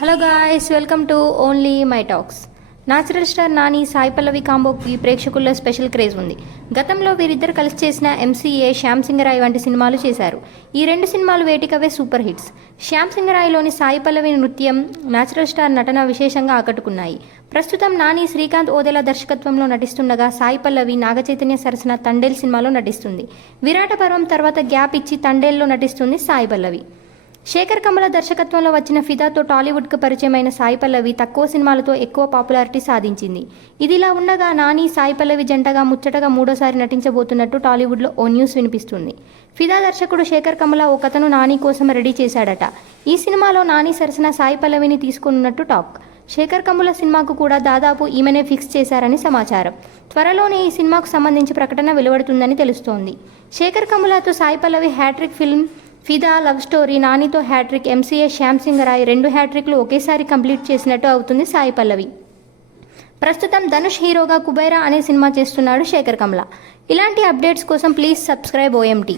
Hello guys, welcome to only my talks. Natural star Nani Sai Pallavi కాంబోకి ప్రేక్షకుల్లో special craze ఉంది. గతంలో వీరిద్దరు కలిసి చేసిన ఎంసీఏ, శ్యామ్ సింగరాయ్ వంటి సినిమాలు చేశారు. ఈ రెండు సినిమాలు వేటికవే సూపర్ హిట్స్. శ్యామ్ సింగరాయ్లోని సాయి పల్లవి నృత్యం, న్యాచురల్ స్టార్ నటన విశేషంగా ఆకట్టుకున్నాయి. ప్రస్తుతం నాని శ్రీకాంత్ ఓదెల దర్శకత్వంలో నటిస్తుండగా సాయి పల్లవి నాగచైతన్య సరసన తండేల్ సినిమాలో నటిస్తుంది. విరాట పర్వం తర్వాత గ్యాప్ ఇచ్చి తండేల్లో నటిస్తుంది సాయి పల్లవి. శేఖర్ కమల దర్శకత్వంలో వచ్చిన ఫిదాతో టాలీవుడ్కు పరిచయమైన సాయి పల్లవి తక్కువ సినిమాలతో ఎక్కువ పాపులారిటీ సాధించింది. ఇదిలా ఉండగా నాని సాయి పల్లవి జంటగా ముచ్చటగా మూడోసారి నటించబోతున్నట్టు టాలీవుడ్లో ఓ న్యూస్ వినిపిస్తుంది. ఫిదా దర్శకుడు శేఖర్ కమల ఓ కథను నాని కోసం రెడీ చేశాడట. ఈ సినిమాలో నాని సరసన సాయి పల్లవిని తీసుకున్నట్టు టాక్. శేఖర్ కమల సినిమాకు కూడా దాదాపు ఈమెనే ఫిక్స్ చేశారని సమాచారం. త్వరలోనే ఈ సినిమాకు సంబంధించి ప్రకటన వెలువడుతుందని తెలుస్తోంది. శేఖర్ కమలతో Sai Pallavi hat trick film Fidaa, love story, నానితో హ్యాట్రిక్, ఎంసీఏ, శ్యామ్ సింగరాయ్ 2 హ్యాట్రిక్లు ఒకేసారి కంప్లీట్ చేసినట్టు అవుతుంది సాయి పల్లవి. ప్రస్తుతం ధనుష్ హీరోగా కుబైరా అనే సినిమా చేస్తున్నాడు శేఖర్ కమల. ఇలాంటి అప్డేట్స్ కోసం ప్లీజ్ సబ్స్క్రైబ్ OMT.